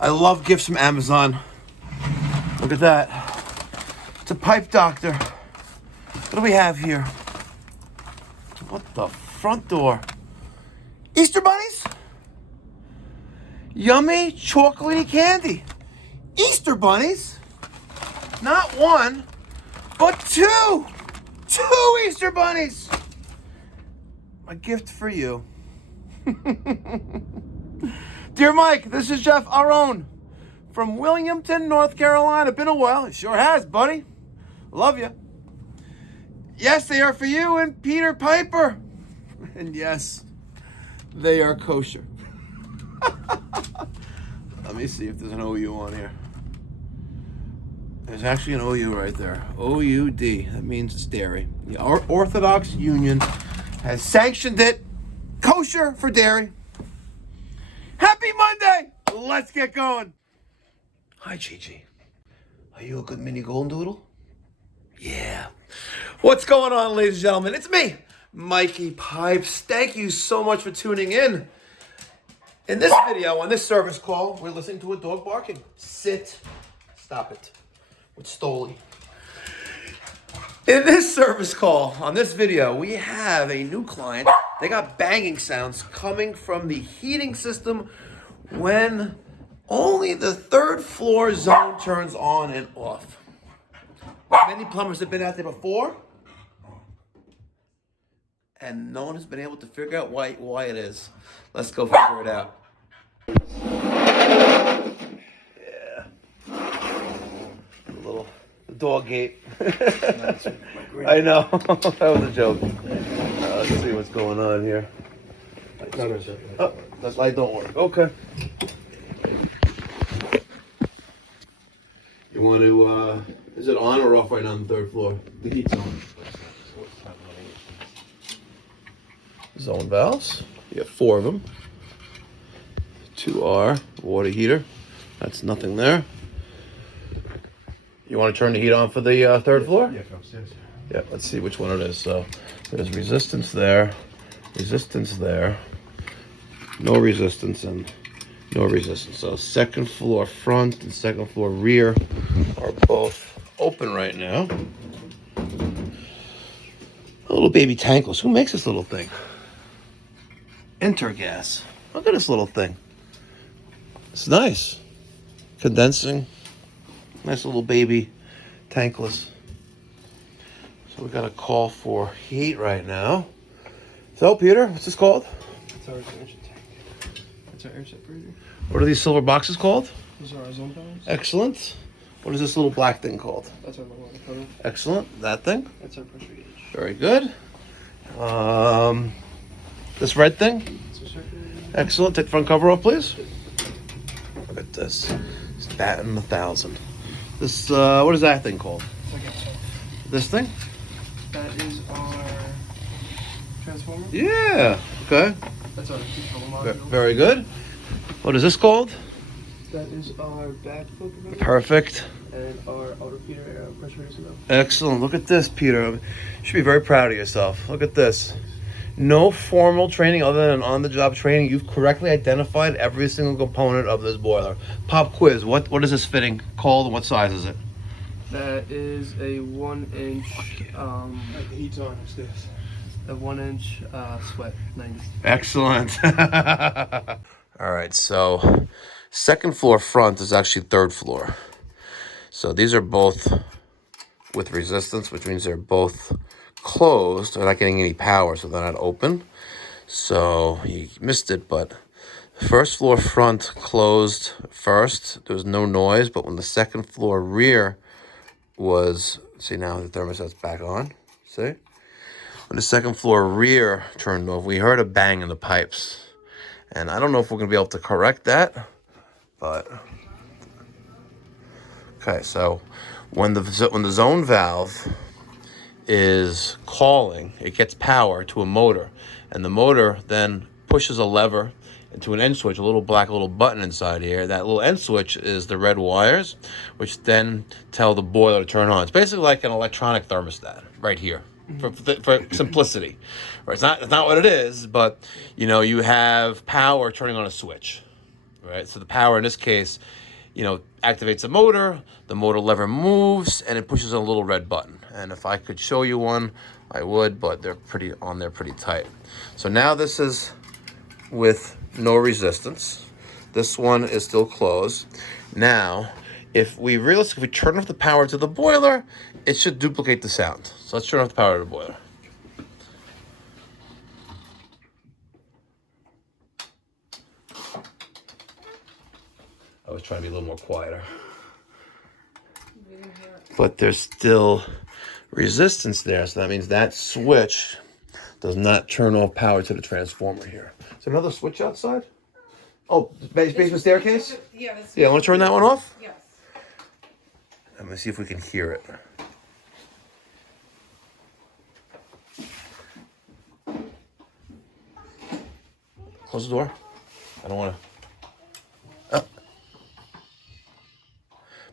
I love gifts from Amazon. Look at that. It's a pipe doctor. What do we have here? What the front door? Easter bunnies? Yummy chocolatey candy. Easter bunnies? Not one, but two. Two Easter bunnies. My gift for you. Dear Mike, this is Jeff, our own, from Williamton, North Carolina. Been a while. It sure has, buddy. Love you. Yes, they are for you and Peter Piper. And yes, they are kosher. Let me see if there's an OU on here. There's actually an OU right there. O-U-D. That means it's dairy. The Orthodox Union has sanctioned it. Kosher for dairy. Happy Monday! Let's get going. Hi, Gigi. Are you a good mini golden doodle? Yeah. What's going on, ladies and gentlemen? It's me, Mikey Pipes. Thank you so much for tuning in. In this video, on this service call, we're listening to a dog barking. Sit. Stop it. With Stoli. In this service call, on this video, we have a new client. They got banging sounds coming from the heating system when only the third floor zone turns on and off. Many plumbers have been out there before, and no one has been able to figure out why it is. Let's go figure it out. Yeah. The dog gate. I know. That was a joke. Let's see what's going on here. Oh, that light don't work. Okay. You want to, is it on or off right now on the third floor? The heat's on. Zone valves. You have 4 of them. 2R water heater. That's nothing there. You want to turn the heat on for the third floor? Yeah, upstairs. Yeah, let's see which one it is. So there's resistance there, no resistance, and no resistance. So second floor front and second floor rear are both open right now. A little baby tankless. Who makes this little thing? Intergas. Look at this little thing. It's nice. Condensing. Nice little baby tankless. So we got a call for heat right now. So Peter, what's this called? That's our expansion tank. That's our air separator. What are these silver boxes called? Those are our zone valves. Excellent. What is this little black thing called? That's our low water cover. Excellent. That thing? That's our pressure gauge. Very good. This red thing? That's our circulator. Excellent. Take the front cover off, please. Look at this. It's batting 1,000. This, what is that thing called? This thing? That is our transformer. Yeah. Okay. That's our control module. Very good. What is this called? That is our backflow preventer. Perfect. And our auto feeder pressure racer valve. Excellent. Look at this, Peter. You should be very proud of yourself. Look at this. No formal training other than on-the-job training. You've correctly identified every single component of this boiler. Pop quiz. What is this fitting called and what size is it? That is a 1-inch. The heat's on upstairs. A 1-inch sweat 90. Excellent. All right, so second floor front is actually third floor. So these are both with resistance, which means they're both closed. They're not getting any power, so they're not open. So you missed it, but first floor front closed first. There was no noise, but when the second floor rear was, see now the thermostat's back on, see? When the second floor rear turned off, we heard a bang in the pipes. And I don't know if we're gonna be able to correct that, but, okay, so when the zone valve is calling, it gets power to a motor, and the motor then pushes a lever into an end switch, a little button inside here. That little end switch is the red wires, which then tell the boiler to turn on. It's basically like an electronic thermostat right here, for simplicity. Right? It's not what it is, but you know, you have power turning on a switch. right? So the power in this case, you know, activates the motor lever moves, and it pushes a little red button. And if I could show you one, I would, but they're pretty on there pretty tight. So now this is with no resistance. This one is still closed. Now, if we turn off the power to the boiler, it should duplicate the sound. So let's turn off the power to the boiler. I was trying to be a little more quieter. But there's still resistance there, so that means that switch does not turn off power to the transformer here. Is there another switch outside? Oh, basement staircase? Yeah. Yeah, I want to turn that one off? Yes. I'm going to see if we can hear it. Close the door. I don't want to. Oh.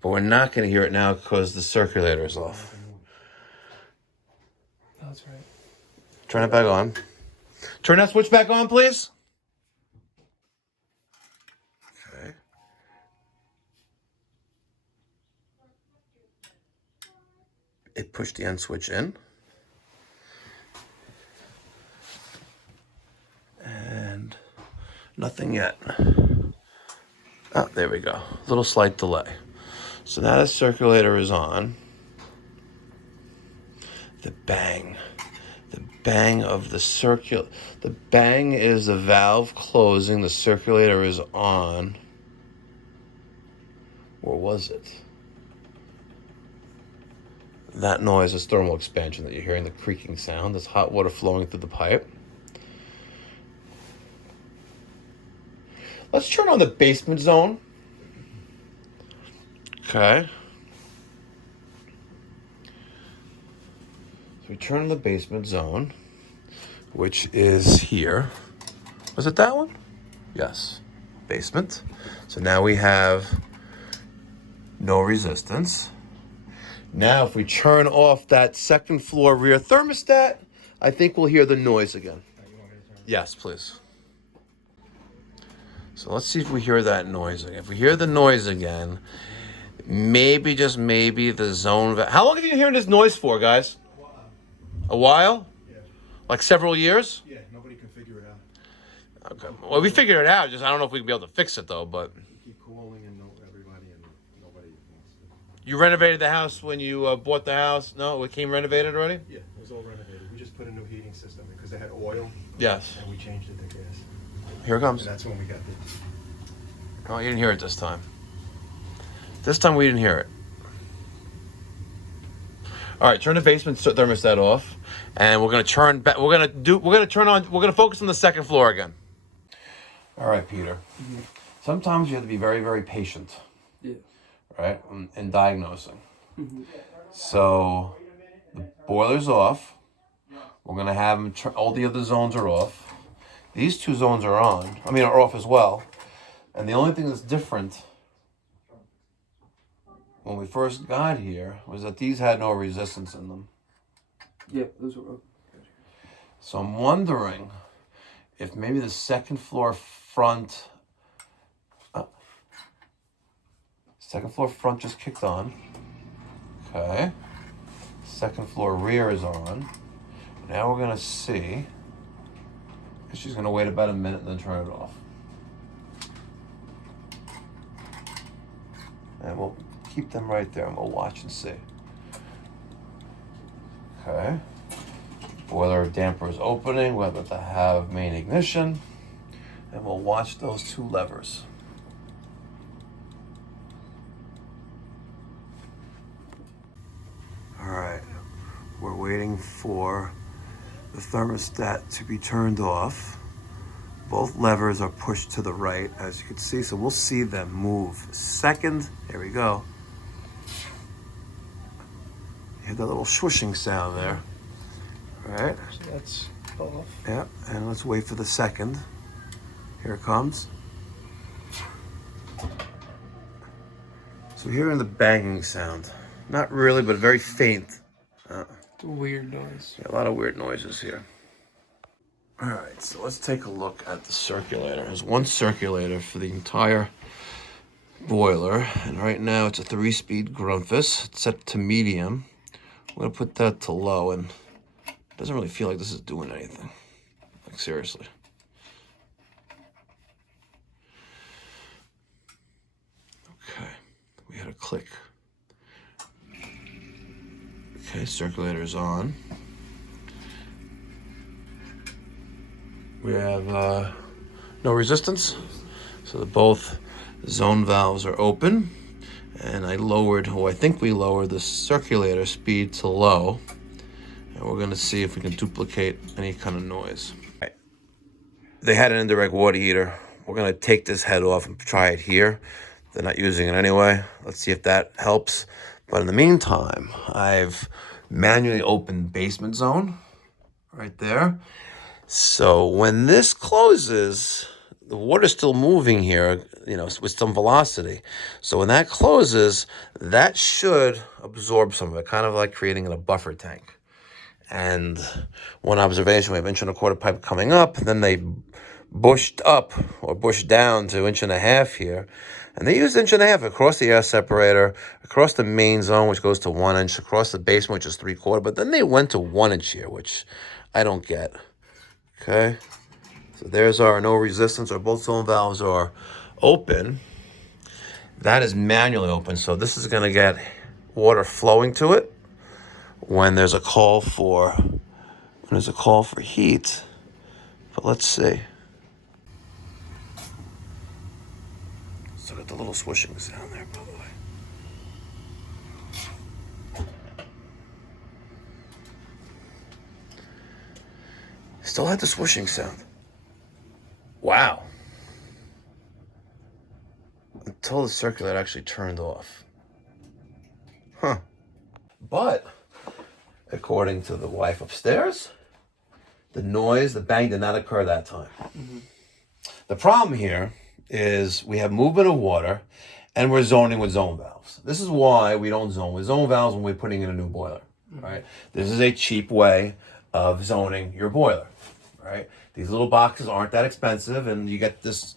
But we're not going to hear it now because the circulator is off. That's right. Turn it back on. Turn that switch back on, please. Okay. It pushed the end switch in. And nothing yet. Oh, there we go. Little slight delay. So now the circulator is on. The bang of the the bang is the valve closing, the circulator is on. Or was it? That noise is thermal expansion that you're hearing, the creaking sound. That's hot water flowing through the pipe. Let's turn on the basement zone. Okay. So we turn on the basement zone, which is here. Was it that one? Yes. Basement. So now we have no resistance. Now if we turn off that second floor rear thermostat, I think we'll hear the noise again. Yes, please. So let's see if we hear that noise again. If we hear the noise again, maybe, just maybe, the zone... How long have you been hearing this noise for, guys? A while? Yeah. Like several years? Yeah, nobody can figure it out. Okay. Well, we figured it out. Just I don't know if we can be able to fix it, though, but... We keep calling and everybody and nobody wants to. You renovated the house when you bought the house? No? It came renovated already? Yeah, it was all renovated. We just put a new heating system in because they had oil. Yes. And we changed it to gas. Here it comes. And that's when we got the... Oh, you didn't hear it this time. This time we didn't hear it. All right, turn the basement thermostat off, and we're gonna turn back. We're gonna focus on the second floor again. All right, Peter. Mm-hmm. Sometimes you have to be very, very patient. Yeah. Right, in diagnosing. Mm-hmm. So the boiler's off. We're gonna have them. All the other zones are off. These two zones are on. Are off as well. And the only thing that's different when we first got here was that these had no resistance in them. Yeah, those were up. So I'm wondering if maybe the second floor front just kicked on. Okay. Second floor rear is on. Now we're gonna see. She's gonna wait about a minute and then turn it off. And we'll keep them right there and we'll watch and see. Okay. Boiler damper is opening. We're about to have main ignition. And we'll watch those two levers. All right. We're waiting for the thermostat to be turned off. Both levers are pushed to the right, as you can see, so we'll see them move. Second, here we go. You hear that little swooshing sound there. All right. So that's off. Yeah, and let's wait for the second. Here it comes. So we're hearing the banging sound. Not really, but very faint. It's a weird noise. Yeah, a lot of weird noises here. All right, so let's take a look at the circulator. There's one circulator for the entire boiler, and right now it's a 3-speed Grunfus. It's set to medium. I'm gonna put that to low, and it doesn't really feel like this is doing anything. Like, seriously. Okay, we had a click. Okay, circulator's on. We have no resistance, so both zone valves are open, and I think we lowered the circulator speed to low, and we're gonna see if we can duplicate any kind of noise. Right. They had an indirect water heater. We're gonna take this head off and try it here. They're not using it anyway. Let's see if that helps. But in the meantime, I've manually opened basement zone right there. So when this closes, the water's still moving here, you know, with some velocity. So when that closes, that should absorb some of it, kind of like creating a buffer tank. And one observation, we have 1.25 inch pipe coming up, and then they bushed up or bushed down to 1.5 inch here. And they used 1.5 inch across the air separator, across the main zone, which goes to 1 inch, across the basement, which is 3/4. But then they went to 1 inch here, which I don't get. Okay, so there's our no resistance. Our both zone valves are open. That is manually open, so this is going to get water flowing to it when there's a call for heat. But let's see. So got the little swishing sound there, by the way. Still had the swishing sound. Wow. Until the circulator actually turned off. Huh. But, according to the wife upstairs, the noise, the bang did not occur that time. Mm-hmm. The problem here is we have movement of water and we're zoning with zone valves. This is why we don't zone with zone valves when we're putting in a new boiler, right? This is a cheap way of zoning your boiler, right? These little boxes aren't that expensive, and you get this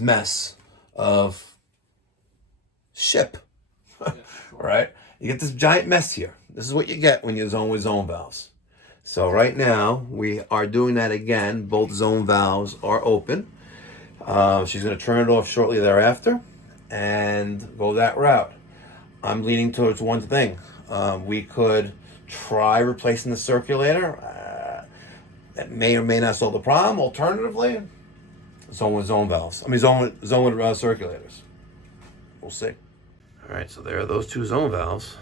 mess of ship, right? You get this giant mess here. This is what you get when you zone with zone valves. So right now, we are doing that again. Both zone valves are open. She's going to turn it off shortly thereafter and go that route. I'm leaning towards one thing. We could try replacing the circulator. That may or may not solve the problem. Alternatively, zone with zone valves. Zone with circulators. We'll see. All right, so there are those two zone valves.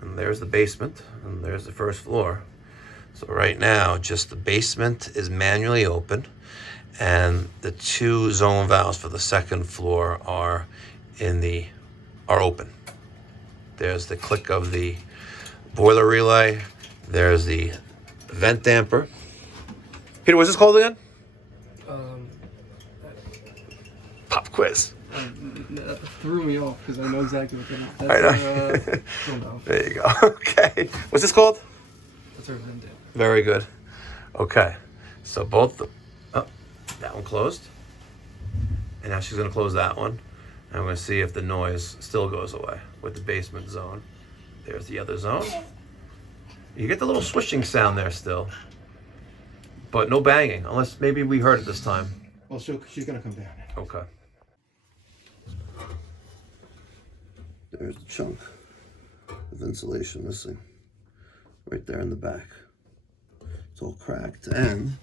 And there's the basement, and there's the first floor. So right now, just the basement is manually open, and the two zone valves for the second floor are open. There's the click of the boiler relay. There's the vent damper. Peter, what's this called again? Pop quiz. That threw me off because I know exactly what that is. I know. There you go. Okay. What's this called? That's our vent damper. Very good. Okay. So both, that one closed. And now she's going to close that one. And I'm going to see if the noise still goes away with the basement zone. There's the other zone. You get the little swishing sound there still. But no banging, unless maybe we heard it this time. Well, she's gonna come down. Okay. There's the chunk of insulation missing. Right there in the back. It's all cracked. And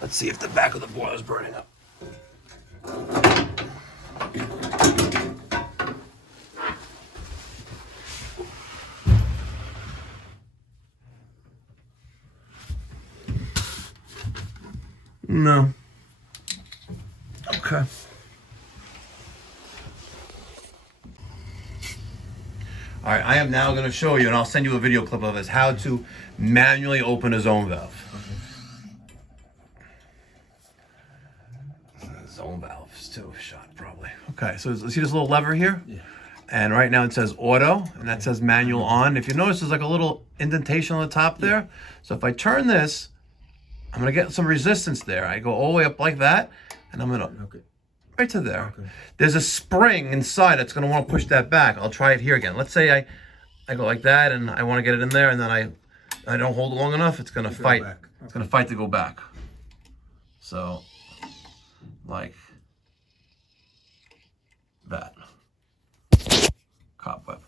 let's see if the back of the boiler is burning up. No. Okay. All right, I am now going to show you, and I'll send you a video clip of this, how to manually open a zone valve. Okay. Zone valves too, shot probably. Okay, so see this little lever here? Yeah. And right now it says auto, and that says manual on. If you notice, there's like a little indentation on the top there. So if I turn this, I'm gonna get some resistance there. I go all the way up like that, and I'm gonna right to there. Okay. There's a spring inside that's gonna want to push that back. I'll try it here again. Let's say I go like that, and I want to get it in there, and then I don't hold it long enough. It's gonna fight. It's gonna fight to go back. So, like that. Cobweb.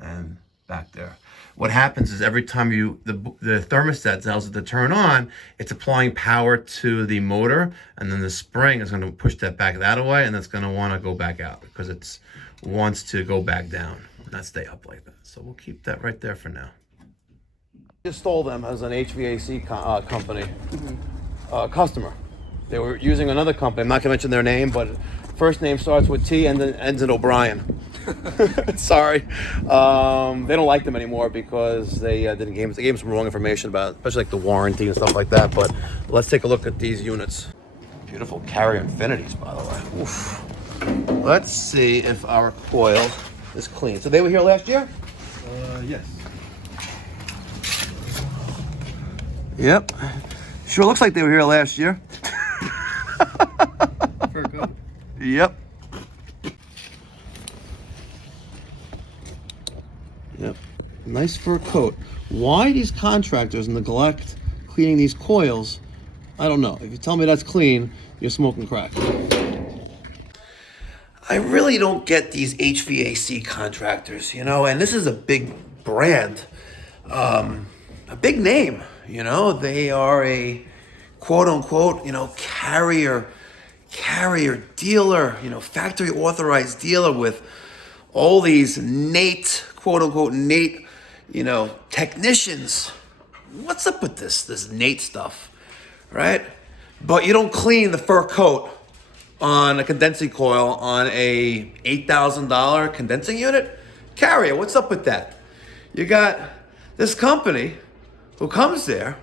And back there. What happens is every time the thermostat tells it to turn on, it's applying power to the motor, and then the spring is going to push that back that way, and that's going to want to go back out because it wants to go back down, not stay up like that. So we'll keep that right there for now. Just stole them as an HVAC company customer. They were using another company. I'm not going to mention their name, but first name starts with T and then ends in O'Brien. Sorry. They don't like them anymore because they gave them some wrong information about, especially like the warranty and stuff like that. But let's take a look at these units. Beautiful Carrier Infinities, by the way. Oof. Let's see if our coil is clean. So they were here last year? Yes. Yep. Sure looks like they were here last year. Fur coat. Yep. Yep. Nice fur coat. Why these contractors neglect cleaning these coils, I don't know. If you tell me that's clean, you're smoking crack. I really don't get these HVAC contractors, you know, and this is a big brand, a big name, you know. They are a quote unquote, you know, carrier dealer, you know, factory authorized dealer with all these quote unquote Nate, you know, technicians. What's up with this Nate stuff, right? But you don't clean the fur coat on a condensing coil on a $8,000 condensing unit? Carrier, what's up with that? You got this company who comes there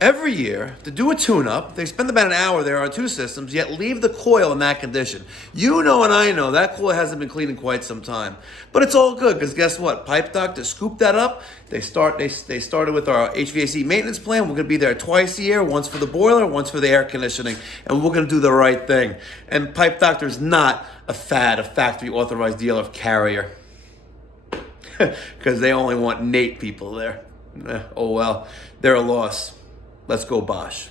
every year to do a tune-up. They spend about an hour there on two systems, yet leave the coil in that condition. You know and I know that coil hasn't been cleaned in quite some time. But it's all good, because guess what? Pipe Doctor scooped that up. They started with our HVAC maintenance plan. We're going to be there twice a year, once for the boiler, once for the air conditioning, and we're going to do the right thing. And Pipe Doctor is not a factory authorized dealer of Carrier, because they only want Nate people there. Oh well, they're a loss. Let's go Bosch.